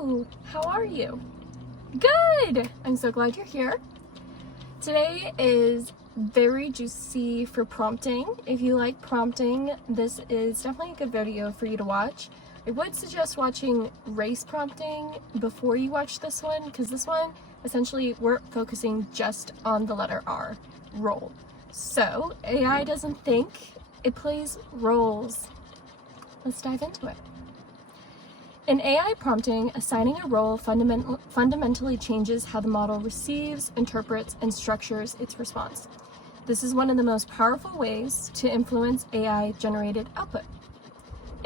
Hello, how are you? Good! I'm so glad you're here. Today is very juicy for prompting. If you like prompting, this is definitely a good video for you to watch. I would suggest watching race prompting before you watch this one, because this one, essentially, we're focusing just on the letter R, role. So, AI doesn't think, it plays roles. Let's dive into it. In AI prompting, assigning a role fundamentally changes how the model receives, interprets, and structures its response. This is one of the most powerful ways to influence AI-generated output.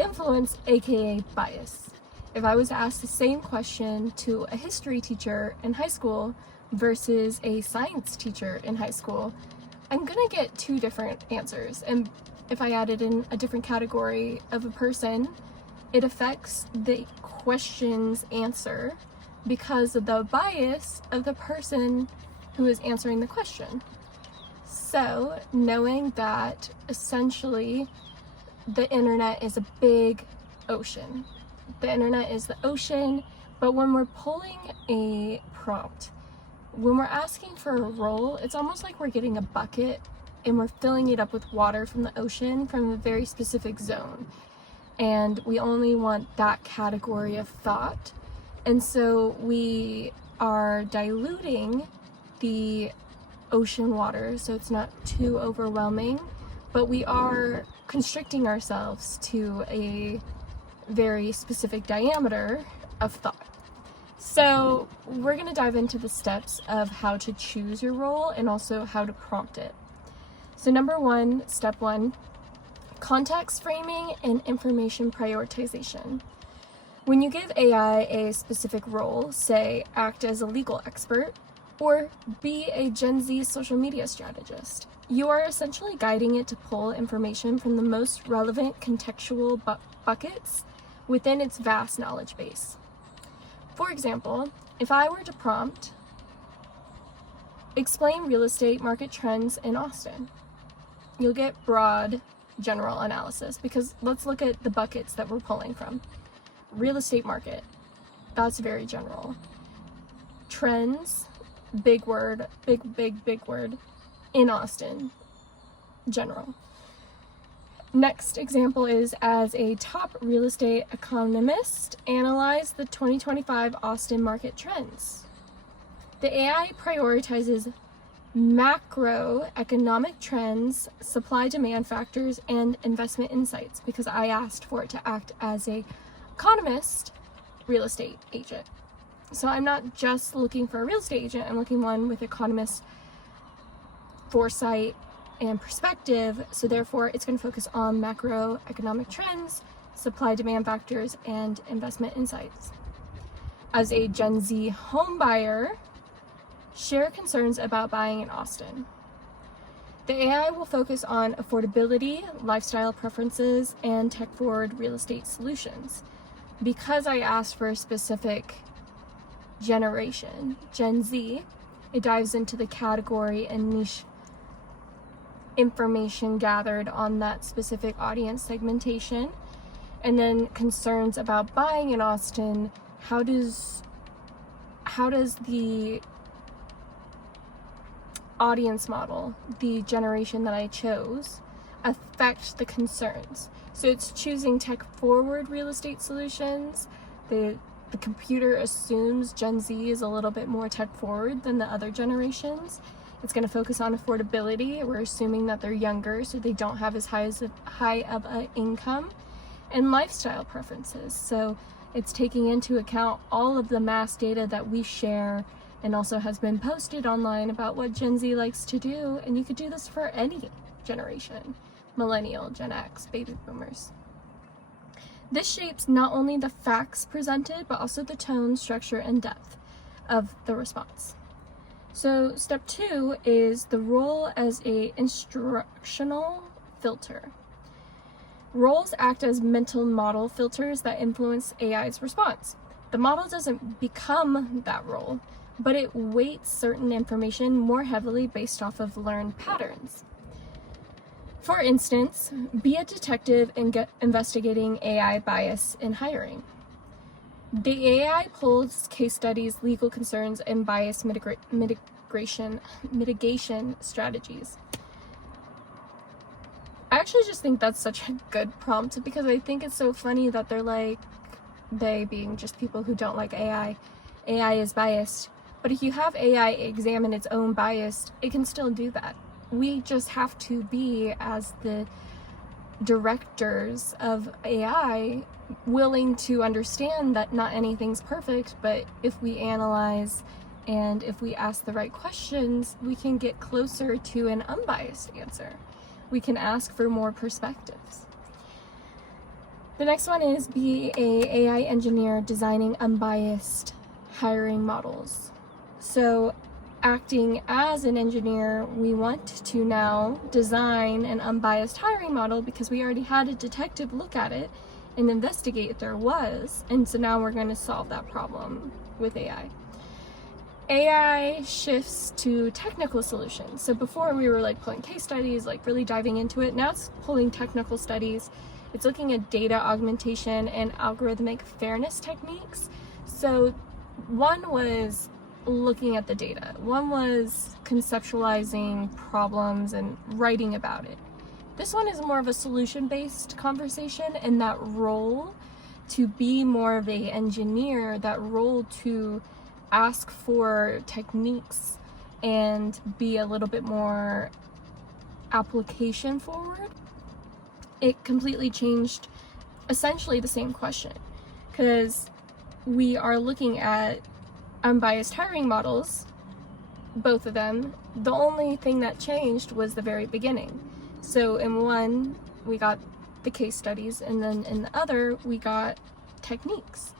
Influence, aka bias. If I was to ask the same question to a history teacher in high school versus a science teacher in high school, I'm gonna get two different answers. And if I added in a different category of a person, it affects the question's answer because of the bias of the person who is answering the question. So, knowing that essentially the internet is a big ocean. The internet is the ocean, but when we're pulling a prompt, when we're asking for a role, it's almost like we're getting a bucket and we're filling it up with water from the ocean from a very specific zone. And we only want that category of thought. And so we are diluting the ocean water so it's not too overwhelming, but we are constricting ourselves to a very specific diameter of thought. So we're going to dive into the steps of how to choose your role and also how to prompt it. So step one, context framing and information prioritization. When you give AI a specific role, say act as a legal expert or be a Gen Z social media strategist, you are essentially guiding it to pull information from the most relevant contextual buckets within its vast knowledge base. For example, if I were to prompt, explain real estate market trends in Austin, you'll get broad general analysis, because let's look at the buckets that we're pulling from. Real estate market, that's very general. Trends, big word, big word, in Austin, general. Next example is, as a top real estate economist, analyze the 2025 Austin market trends. The AI prioritizes macroeconomic trends, supply-demand factors, and investment insights because I asked for it to act as a economist real estate agent. So I'm not just looking for a real estate agent, I'm looking one with economist foresight and perspective, so therefore it's going to focus on macroeconomic trends, supply-demand factors, and investment insights. As a Gen Z home buyer, share concerns about buying in Austin. The AI will focus on affordability, lifestyle preferences, and tech-forward real estate solutions. Because I asked for a specific generation, Gen Z, it dives into the category and niche information gathered on that specific audience segmentation. And then concerns about buying in Austin, how does the audience model, the generation that I chose, affect the concerns? So it's choosing tech-forward real estate solutions. The computer assumes Gen Z is a little bit more tech-forward than the other generations. It's going to focus on affordability. We're assuming that they're younger, so they don't have as high of an income, and lifestyle preferences. So it's taking into account all of the mass data that we share and also has been posted online about what Gen Z likes to do, and you could do this for any generation, millennial, Gen X, baby boomers. This shapes not only the facts presented, but also the tone, structure, and depth of the response. So step two is the role as a instructional filter. Roles act as mental model filters that influence AI's response. The model doesn't become that role, but it weights certain information more heavily based off of learned patterns. For instance, be a detective investigating AI bias in hiring. The AI pulls case studies, legal concerns, and bias mitigation strategies. I actually just think that's such a good prompt because I think it's so funny that they're like, they being just people who don't like AI is biased. But if you have AI examine its own bias, it can still do that. We just have to be, as the directors of AI, willing to understand that not anything's perfect, but if we analyze and if we ask the right questions, we can get closer to an unbiased answer. We can ask for more perspectives. The next one is be an AI engineer designing unbiased hiring models. So acting as an engineer, we want to now design an unbiased hiring model because we already had a detective look at it and investigate if there was. And so now we're going to solve that problem with AI. AI shifts to technical solutions. So before we were like pulling case studies, like really diving into it. Now it's pulling technical studies. It's looking at data augmentation and algorithmic fairness techniques. So one was looking at the data. One was conceptualizing problems and writing about it. This one is more of a solution-based conversation, and that role to be more of an engineer, that role to ask for techniques and be a little bit more application forward, it completely changed essentially the same question, because we are looking at unbiased hiring models, both of them. The only thing that changed was the very beginning. So in one, we got the case studies, and then in the other, we got techniques.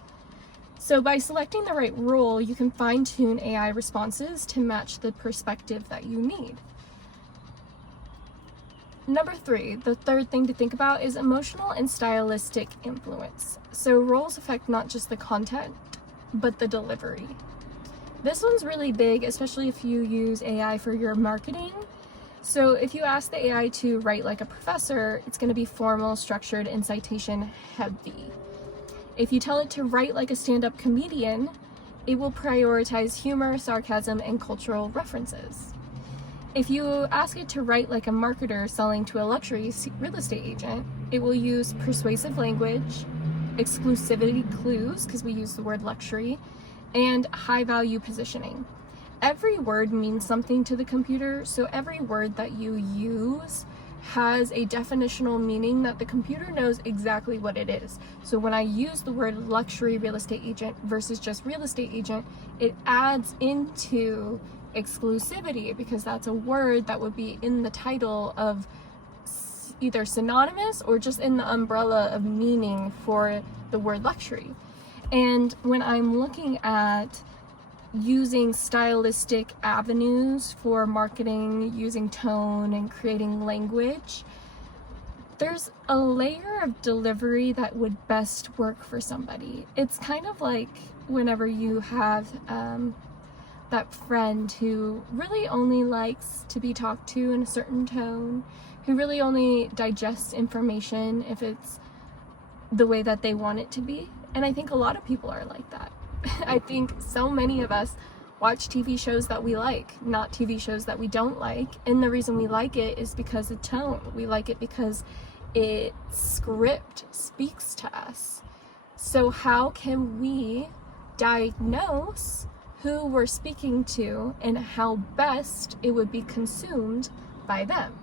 So by selecting the right role, you can fine-tune AI responses to match the perspective that you need. Number 3, the third thing to think about is emotional and stylistic influence. So roles affect not just the content, but the delivery. This one's really big, especially if you use AI for your marketing. So if you ask the AI to write like a professor, it's going to be formal, structured, and citation heavy. If you tell it to write like a stand-up comedian, it will prioritize humor, sarcasm, and cultural references. If you ask it to write like a marketer selling to a luxury real estate agent, it will use persuasive language, exclusivity clues, because we use the word luxury, and high-value positioning. Every word means something to the computer, so every word that you use has a definitional meaning that the computer knows exactly what it is. So when I use the word luxury real estate agent versus just real estate agent, it adds into exclusivity, because that's a word that would be in the title of either synonymous or just in the umbrella of meaning for the word luxury. And when I'm looking at using stylistic avenues for marketing, using tone and creating language, there's a layer of delivery that would best work for somebody. It's kind of like whenever you have that friend who really only likes to be talked to in a certain tone, who really only digests information if it's the way that they want it to be. And I think a lot of people are like that. I think so many of us watch TV shows that we like, not TV shows that we don't like. And the reason we like it is because of tone. We like it because its script speaks to us. So how can we diagnose who we're speaking to and how best it would be consumed by them?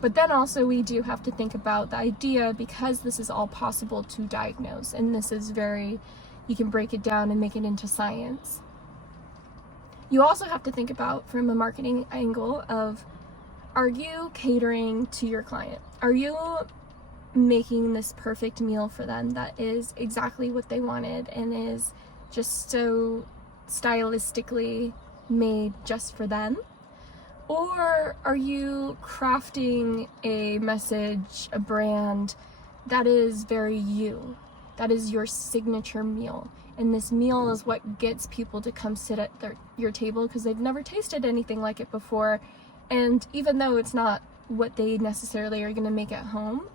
But then also we do have to think about the idea, because this is all possible to diagnose, and this is very, you can break it down and make it into science. You also have to think about, from a marketing angle, of, are you catering to your client? Are you making this perfect meal for them that is exactly what they wanted and is just so stylistically made just for them? Or are you crafting a message, a brand that is very you? That is your signature meal. And this meal is what gets people to come sit at your table because they've never tasted anything like it before. And even though it's not what they necessarily are going to make at home,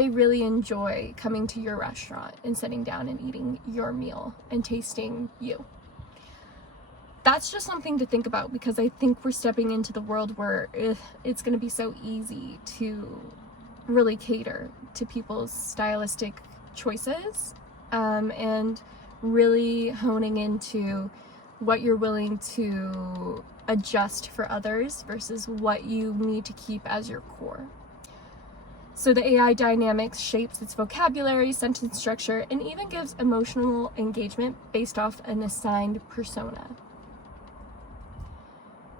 they really enjoy coming to your restaurant and sitting down and eating your meal and tasting you. That's just something to think about, because I think we're stepping into the world where it's going to be so easy to really cater to people's stylistic choices, and really honing into what you're willing to adjust for others versus what you need to keep as your core. So the AI dynamics shapes its vocabulary, sentence structure, and even gives emotional engagement based off an assigned persona.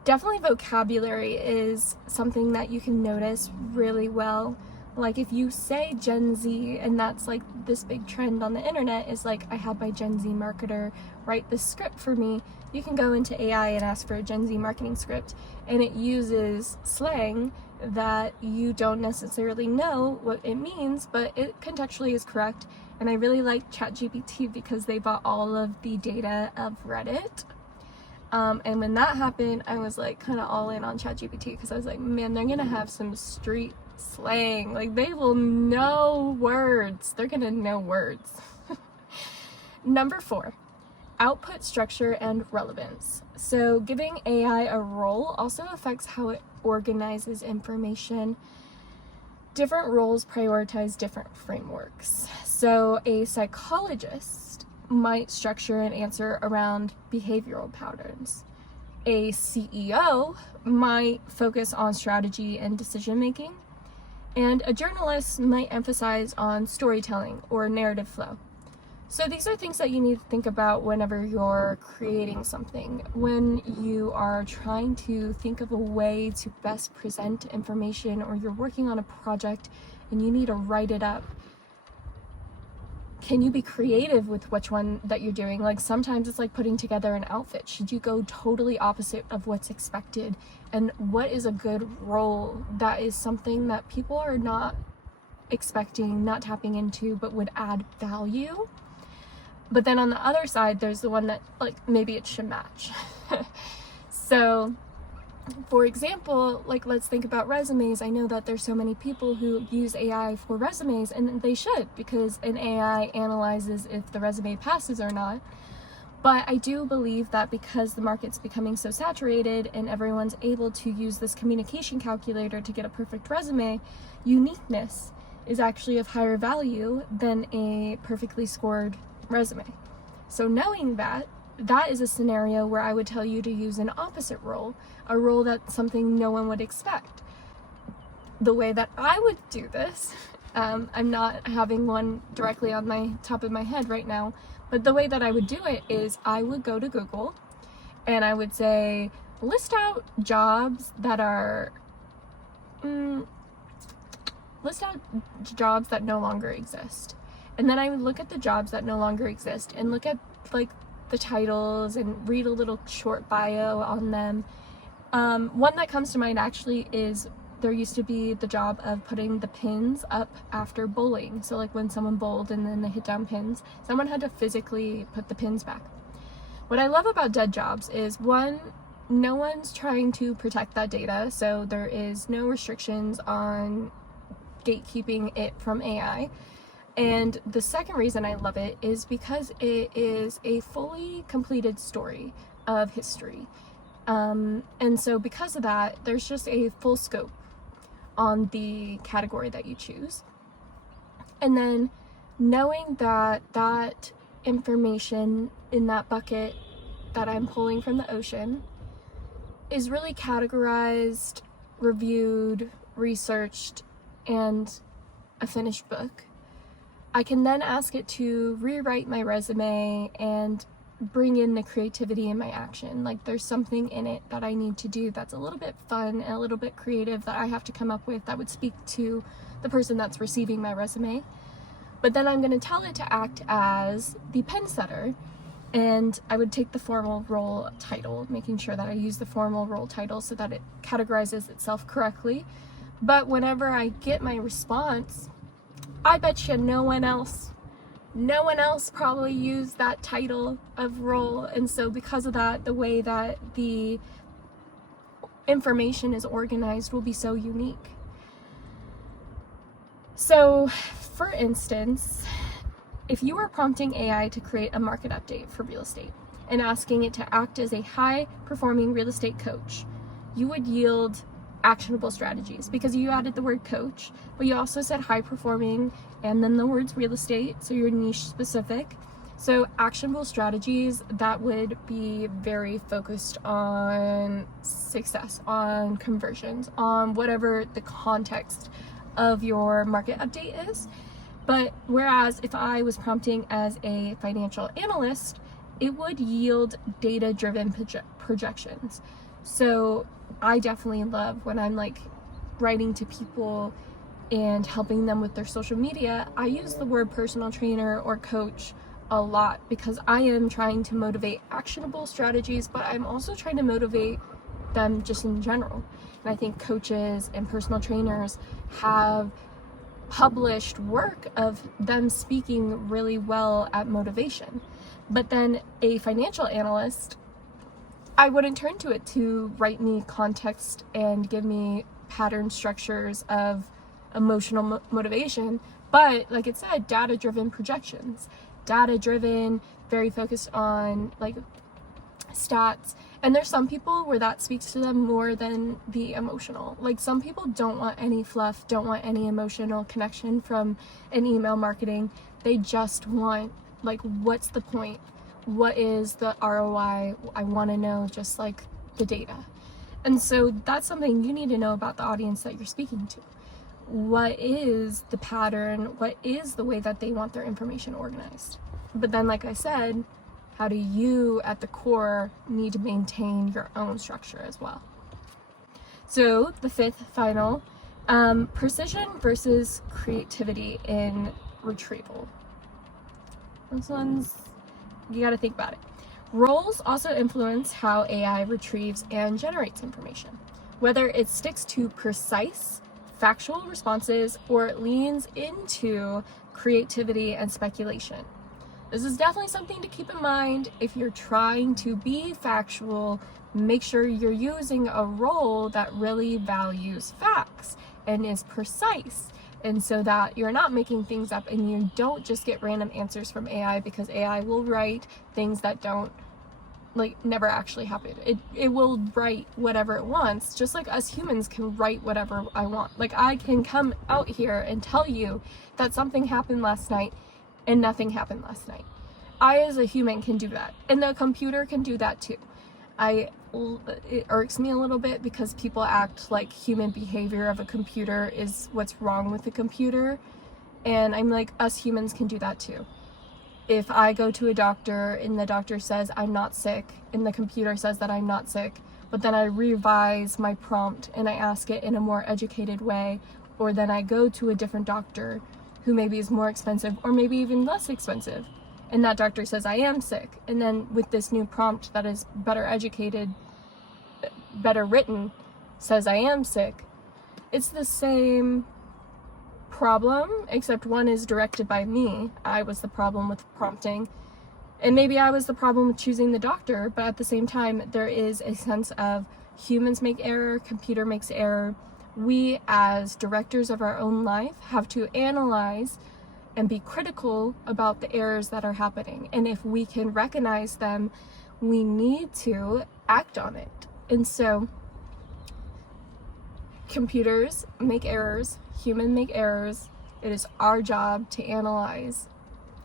Definitely vocabulary is something that you can notice really well. Like if you say Gen Z, and that's like this big trend on the internet, is like, I had my Gen Z marketer write this script for me. You can go into AI and ask for a Gen Z marketing script, and it uses slang that you don't necessarily know what it means, but it contextually is correct. And I really like ChatGPT because they bought all of the data of Reddit. And when that happened, I was like kind of all in on ChatGPT, because I was like, man, they're gonna have some street slang. Like, they will know words. They're gonna know words. Number 4, output structure and relevance. So giving AI a role also affects how it organizes information. Different roles prioritize different frameworks. So a psychologist might structure an answer around behavioral patterns. A CEO might focus on strategy and decision making. And a journalist might emphasize on storytelling or narrative flow. So these are things that you need to think about whenever you're creating something. When you are trying to think of a way to best present information, or you're working on a project and you need to write it up, can you be creative with which one that you're doing? Like sometimes it's like putting together an outfit. Should you go totally opposite of what's expected? And what is a good role that is something that people are not expecting, not tapping into, but would add value? But then on the other side, there's the one that like maybe it should match. So for example, like let's think about resumes. I know that there's so many people who use AI for resumes, and they should, because an AI analyzes if the resume passes or not. But I do believe that because the market's becoming so saturated and everyone's able to use this communication calculator to get a perfect resume, uniqueness is actually of higher value than a perfectly scored resume. So knowing that, that is a scenario where I would tell you to use an opposite role, a role that's something no one would expect. The way that I would do this, I'm not having one directly on my top of my head right now, but the way that I would do it is I would go to Google and I would say, list out jobs that are, list out jobs that no longer exist. And then I would look at the jobs that no longer exist and look at like the titles and read a little short bio on them. One that comes to mind actually is, there used to be the job of putting the pins up after bowling. So like when someone bowled and then they hit down pins, someone had to physically put the pins back. What I love about dead jobs is, one, no one's trying to protect that data, so there is no restrictions on gatekeeping it from AI. And the second reason I love it is because it is a fully completed story of history. And so because of that, there's just a full scope on the category that you choose. And then knowing that that information in that bucket that I'm pulling from the ocean is really categorized, reviewed, researched, and a finished book, I can then ask it to rewrite my resume and bring in the creativity in my action. Like there's something in it that I need to do that's a little bit fun and a little bit creative that I have to come up with that would speak to the person that's receiving my resume. But then I'm going to tell it to act as the pen setter, and I would take the formal role title, making sure that I use the formal role title so that it categorizes itself correctly. But whenever I get my response, I bet you no one else probably used that title of role. And so because of that, the way that the information is organized will be so unique. So, for instance, if you were prompting AI to create a market update for real estate and asking it to act as a high-performing real estate coach, you would yield actionable strategies because you added the word coach, but you also said high-performing and then the words real estate, so you're niche specific. So actionable strategies that would be very focused on success, on conversions, on whatever the context of your market update is. But whereas if I was prompting as a financial analyst, it would yield data-driven projections. So I definitely love when I'm like writing to people and helping them with their social media, I use the word personal trainer or coach a lot because I am trying to motivate actionable strategies, but I'm also trying to motivate them just in general. And I think coaches and personal trainers have published work of them speaking really well at motivation. But then a financial analyst, I wouldn't turn to it to write me context and give me pattern structures of emotional motivation, but like it said, data-driven projections, data-driven, very focused on like stats. And there's some people where that speaks to them more than the emotional. Like some people don't want any fluff, don't want any emotional connection from an email marketing. They just want like, what's the point? What is the ROI? I want to know just like the data. And so that's something you need to know about the audience that you're speaking to. What is the pattern? What is the way that they want their information organized? But then, like I said, how do you at the core need to maintain your own structure as well? So the fifth final, precision versus creativity in retrieval. This one's, you got to think about it. Roles also influence how AI retrieves and generates information, whether it sticks to precise, factual responses or it leans into creativity and speculation. This is definitely something to keep in mind if you're trying to be factual. Make sure you're using a role that really values facts and is precise, and so that you're not making things up and you don't just get random answers from AI, because AI will write things that don't never actually happen. It will write whatever it wants, just like us humans can write whatever I want. Like I can come out here and tell you that something happened last night and nothing happened last night. I as a human can do that, and the computer can do that too. It irks me a little bit because people act like human behavior of a computer is what's wrong with the computer, and I'm like, us humans can do that too. If I go to a doctor and the doctor says I'm not sick and the computer says that I'm not sick, but then I revise my prompt and I ask it in a more educated way, or then I go to a different doctor who maybe is more expensive or maybe even less expensive, and that doctor says I am sick, and then with this new prompt that is better educated, better written, says I am sick, it's the same problem, except one is directed by me. I was the problem with prompting, and maybe I was the problem with choosing the doctor, but at the same time there is a sense of humans make error, computer makes error. We as directors of our own life have to analyze and be critical about the errors that are happening, and if we can recognize them, we need to act on it. And so computers make errors, humans make errors. It is our job to analyze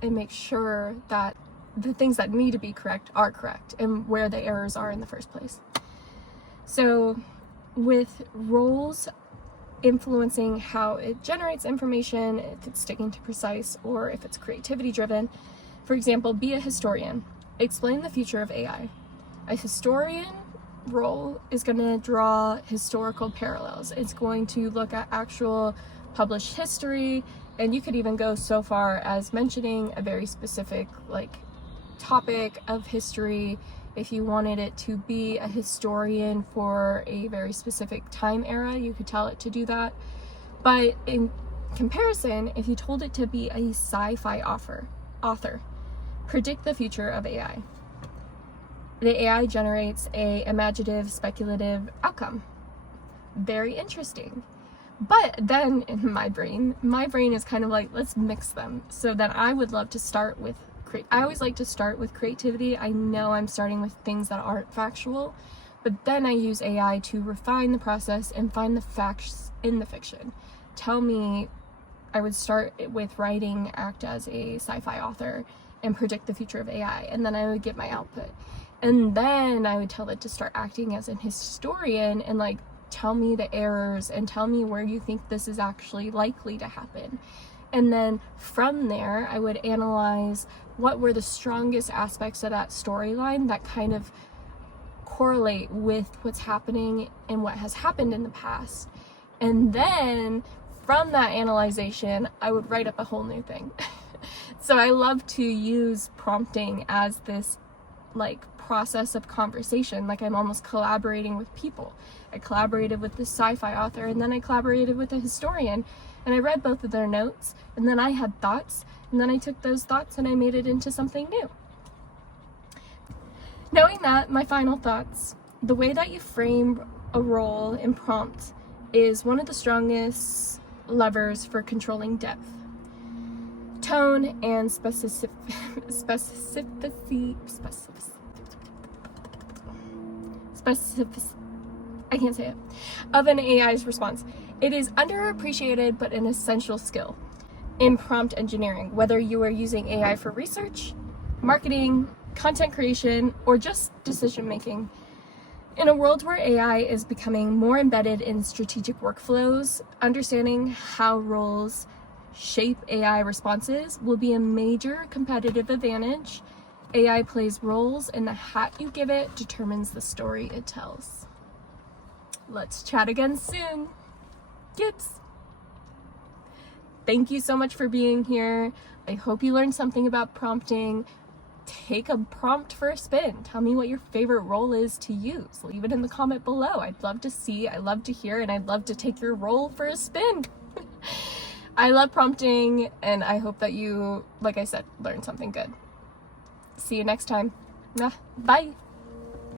and make sure that the things that need to be correct are correct and where the errors are in the first place. So with roles influencing how it generates information, if it's sticking to precise or if it's creativity driven, for example, be a historian. Explain the future of AI. A historian role is going to draw historical parallels. It's going to look at actual published history, and you could even go so far as mentioning a very specific topic of history. If you wanted it to be a historian for a very specific time era, you could tell it to do that. But in comparison, if you told it to be a sci-fi author, predict the future of AI. The AI generates a imaginative, speculative outcome. Very interesting. But then in my brain is kind of like, let's mix them. So then I would love to start with, I always like to start with creativity. I know I'm starting with things that aren't factual, but then I use AI to refine the process and find the facts in the fiction. I would start with writing, act as a sci-fi author, and predict the future of AI, and then I would get my output. And then I would tell it to start acting as an historian and like tell me the errors and tell me where you think this is actually likely to happen. And then from there, I would analyze what were the strongest aspects of that storyline that kind of correlate with what's happening and what has happened in the past. And then from that analyzation, I would write up a whole new thing. So I love to use prompting as this like process of conversation, like I'm almost collaborating with people. I collaborated with this sci-fi author, and then I collaborated with a historian, and I read both of their notes, and then I had thoughts, and then I took those thoughts and I made it into something new. Knowing that, my final thoughts: the way that you frame a role in prompt is one of the strongest levers for controlling depth, tone, and specificity. I can't say it, of an AI's response. It is underappreciated but an essential skill in prompt engineering, whether you are using AI for research, marketing, content creation, or just decision making. In a world where AI is becoming more embedded in strategic workflows, understanding how roles shape AI responses will be a major competitive advantage. AI plays roles, and the hat you give it determines the story it tells. Let's chat again soon. Gibbs. Thank you so much for being here. I hope you learned something about prompting. Take a prompt for a spin. Tell me what your favorite role is to use. Leave it in the comment below. I'd love to see, I love to hear, and I'd love to take your role for a spin. I love prompting, and I hope that you, like I said, learned something good. See you next time. Bye.